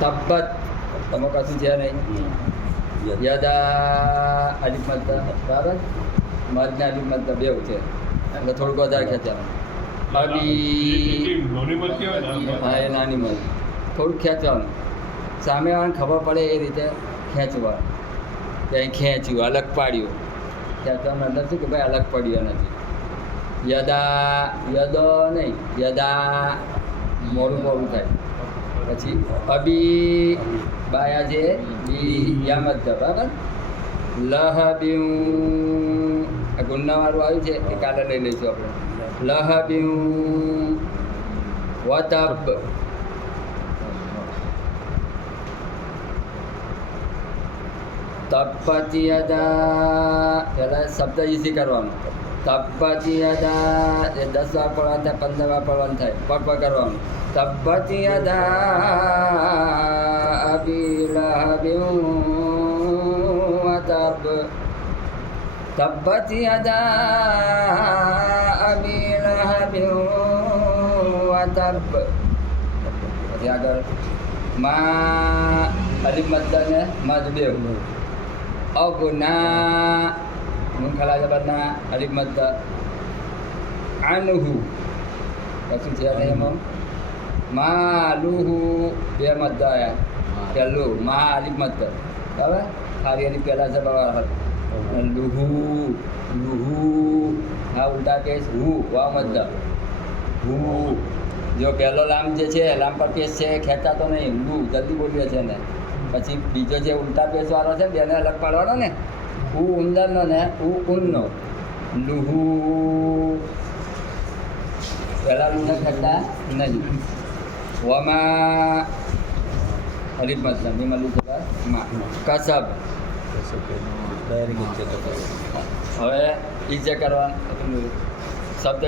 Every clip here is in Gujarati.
તબ્બત તમે કશું છે નહીં. યદા અલિફ મદ બરાબર, મદ ને અલિફ મદ બેવ છે એટલે થોડુંક વધારે ખેંચવાનું. અબી હા એ નાની મદ થોડુંક ખેંચવાનું, સામેવાળાને ખબર પડે એ રીતે ખેંચવાનું કે અહીં ખેંચ્યું અલગ પાડ્યું. ખેંચવાનો મતલબ શું કે ભાઈ અલગ પડ્યો નથી. યદા યદ નહીં, યદા મોડું મોડું થાય. પછી અબી બાયા છે બી યામત બરાબર. લહબ્યું આ ગુન્નાવાળું આવ્યું છે એ કાલે લઈ લઈશું આપણે. લહબ્યું વતબ તબ્બત યદા પહેલાં શબ્દ ઇઝી કરવાનો. તબ્બત યદા એ 10 વાર પડવાનું થાય, 15 વાર પડવાનું થાય, પગ કરવાનું. તબ્બત યદા અબી લહબિન વતબ. તબ્બત યદા અબી લહબિન વતબ. પછી આગળ મા અલિફ મદ ને મદ બેવ. અગના નૂન ખલા જબરના અલિફ મદ અનહુ કશું છે નહીં એમાં. માલુહુ બે મદ આયા પહેલું મા અલિફ મદ બરાબર. ખાલી એની પહેલાં જબાવાર હતા લુહુ લુહુ. હા ઉલટા કેસ હુ વા મદ હુ. જો પહેલો લામ જે છે લામ પર પેશ છે ખેંચાતો નહીં, લુ જલ્દી બોલીએ છે ને. પછી બીજો જે ઉલટા પેશવાળો છે બેને અલગ પાડવાનો ને. ઉ ઉંદરનો ને ઉ ઉનનો લુહુ. પહેલાં લુને ખેંચતા નહીં. વમા અલિફ મદ નીમાં લુ જબર માં કસબ. હવે ઇઝે કરવાનું શબ્દ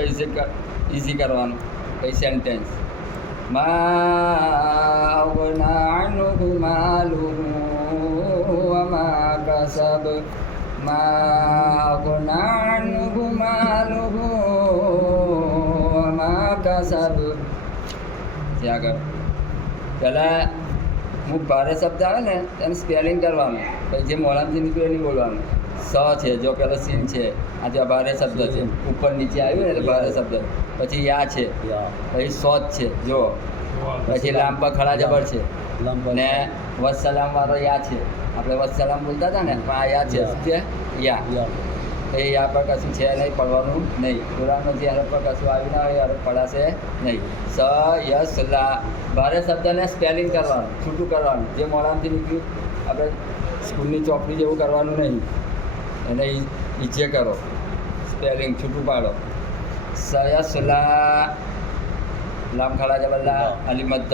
ઇઝી કરવાનું. કઈ સેન્ટેન્સ મા અગના અન્હુ માલુહુ વમા કસબ. મા અગના અન્હુ માલુહુ વમા કસબ. ત્યાં આગળ પહેલાં અમુક ભારે શબ્દ આવે ને એને સ્પેલિંગ કરવાનું. પછી જે મોડામાંથી નીકળે નહીં બોલવાનું. સ છે જો પેલો સીન છે, આ જો ભારે શબ્દ છે ઉપર નીચે આવ્યું ને એટલે ભારે શબ્દ. પછી યા છે, પછી સોત છે જો, પછી લાંબા ખડા જબર છે ને વસલામ વાળો યા છે. આપણે વસલામ બોલતા હતા ને પણ આ યા છે. શું છે? યા. એ યા પર કશું છે નહીં, પડવાનું નહીં. કુરાનનો જે હરફ પર કશું આવી ના હોય હરફ પડાશે નહીં. સ યસ લા ભારે શબ્દને સ્પેલિંગ કરવાનું, છૂટું કરવાનું. જે મોડામાંથી નીકળ્યું આપણે સ્કૂલની ચોપડી જેવું કરવાનું નહીં, એને ઈજે કરો, સ્પેલિંગ છૂટું પાડો. સયસલા લામ ખડા જબલ્લા અલી મદ.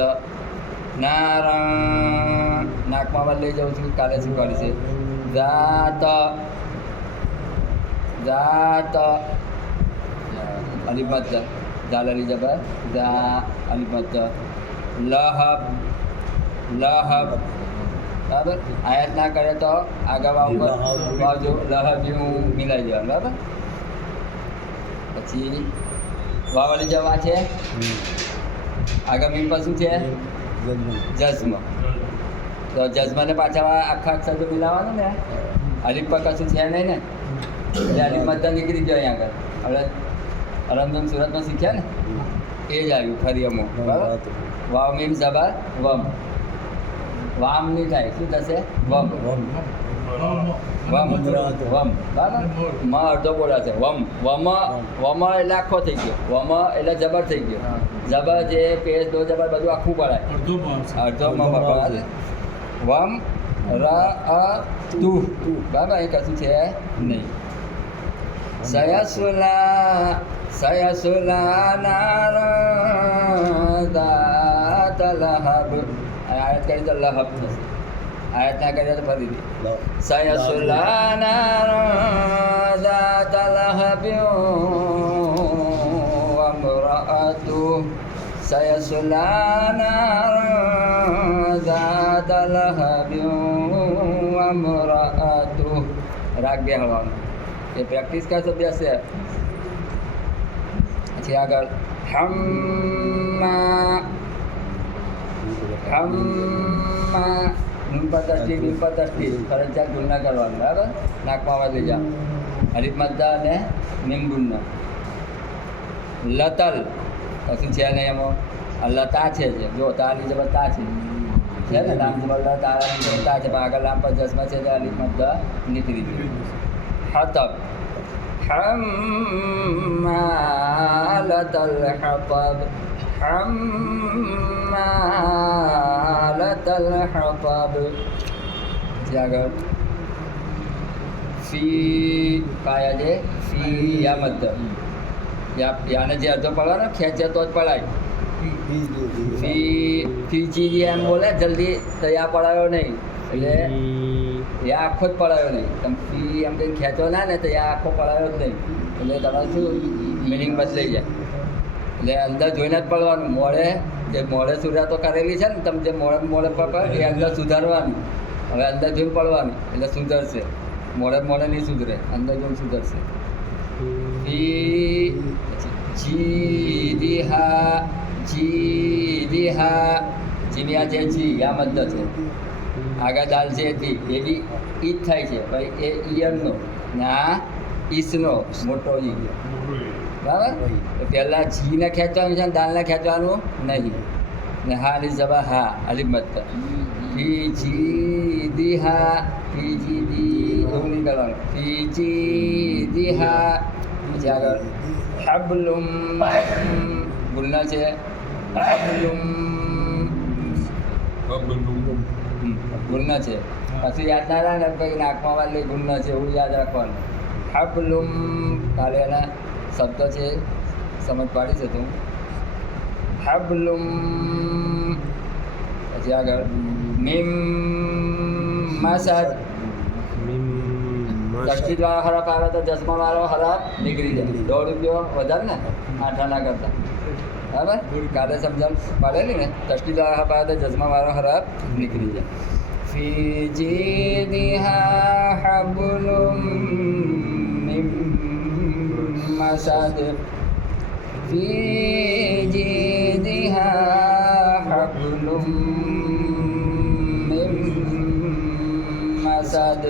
નારા નાકમાં લઈ જાઉં છું, કાલે શીખવાડી છે. જાત જાત અલી મદ જાલ અલી જબર જા અલી મદ. લહબ લહબ બરાબર. આયાત ના કરે તો આગળ બાજુ લહબ્યું મિલાઈ જવાનું બરાબર. પછી વાવલી જવા છે. આગળ મીમ પર શું છે? જઝમ. તો જઝમને પાછા આખા અક્ષર તો મિલાવવાનું ને. અલીફ પર કશું છે નહીં ને એટલે અલીફ મદ નીકળી ગયો અહીંયા આગળ. આપણે રમઝમ સુરતમાં શીખ્યા ને એ જ આવ્યું ફરી અમુક બરાબર. વાવ મીમ જબર વમ. વામ નહીં થાય, શું થશે? વમ વમ વમ બરાબર. મ અડધો બોલાશે વમ. વમ વમ એટલે આખો થઈ ગયો. વમ એટલે જબર થઈ ગયો. જબર જે પેશ દો જબર બધું આખું પડાય. અડધો મ પડાશે. વમ ર અ તુ બરાબર. અહીં કશું છે નહીં. સયસુલા સયસુલા નાર દાત લહબ. આયાત કરી તો લહબ થશે. આયાત ના કરી તો ફરીથી સયસુલા નાર દાત લહબ્યું વમ્રઅતુ. સયસુલા નાર દાત લહબ્યું વમ્રઅતુ. રાગ બેહવાનું એ પ્રેક્ટિસ કરશો બેસે. પછી આગળ હમ્મા હમમાં નૂન પર તસ્તી બીન પર તસ્તી ફરજિયાત ગુણના કરવાનું બરાબર. નાકમાં અવાજ લઈ જાઓ. અલીફ મદ્દા અને મીમ ગુણના. લતલ કશું છે નહીં એમાં. લતા છે જો તાની જબર તા છે ને લામ જબર તારાની જબર તા છે પણ આગળ લામ પર જસમાં છે તો અલીફ મદ્દા નીકળી ગયું. હતબ حمالة الحطب حمالة الحطب આગળ ફી પાયા છે ફી યા મદ્દ યાને જે અડધો પડવાનો ખેંચે તો જ પડાય. ફી એમ બોલે જલ્દી તો યા પડાયો નહીં એટલે યા આખો જ પડાયો નહીં. તમે ફી એમ કંઈ ખેંચો ના ને તો યા આખો પડાયો જ નહીં એટલે તમારે શું મિનિંગ બદલાઈ જાય. એટલે અંદર જોઈને જ પડવાનું. મોડે સુધરા તો કરેલી છે ને તમે જે મોડે પકડ એ અંદર સુધારવાની. હવે અંદર જોઈને પડવાની એટલે સુધરશે. મોડે નહીં સુધરે, અંદર જોઈને સુધરશે. જીમિયા છે જી યા મદ્દ છે. આગળ દાલ છે તી એ બી ઈ જ થાય છે ભાઈ. એ ઈયરનો ને આ ઈસનો મોટો ઈ બરાબર. પહેલાં જીને ખેંચવાનું છે ને દાલને ખેંચવાનું નહીં. ને હા ની જબા હા અલીફ મદ્દ. ફી જી દી હા ફી જી દી એવું નહીં કરવાનું. ફી જી દી હા. પછી આગળ હબલુમ ગુલના છે. હબલુમ ગુલના છે. પછી યાદ ના રહે ને કંઈ નાકમાં વાળી ગુલના છે એવું યાદ રાખવાનું. હબલુમ કાલે એના શબ્દ છે સમજ પાડી છે તું. હબલુમ પછી આગળ મીમ મસદ. તસ્તીદ વાળો હરફ આવે તો જસ્મા વાળો હરફ નીકળી જાય. 100 રૂપિયો વધારે ને 8 આના કરતા બરાબર. કાલે સમજણ પડેલી ને તસ્તીદ વાળો હરફ આવે તો જસ્મા વાળો હરફ નીકળી જાય. ફી જીદિહા હબલુમ મિન મસદ. ફી જીદિહા હબલુમ મિન મસદ.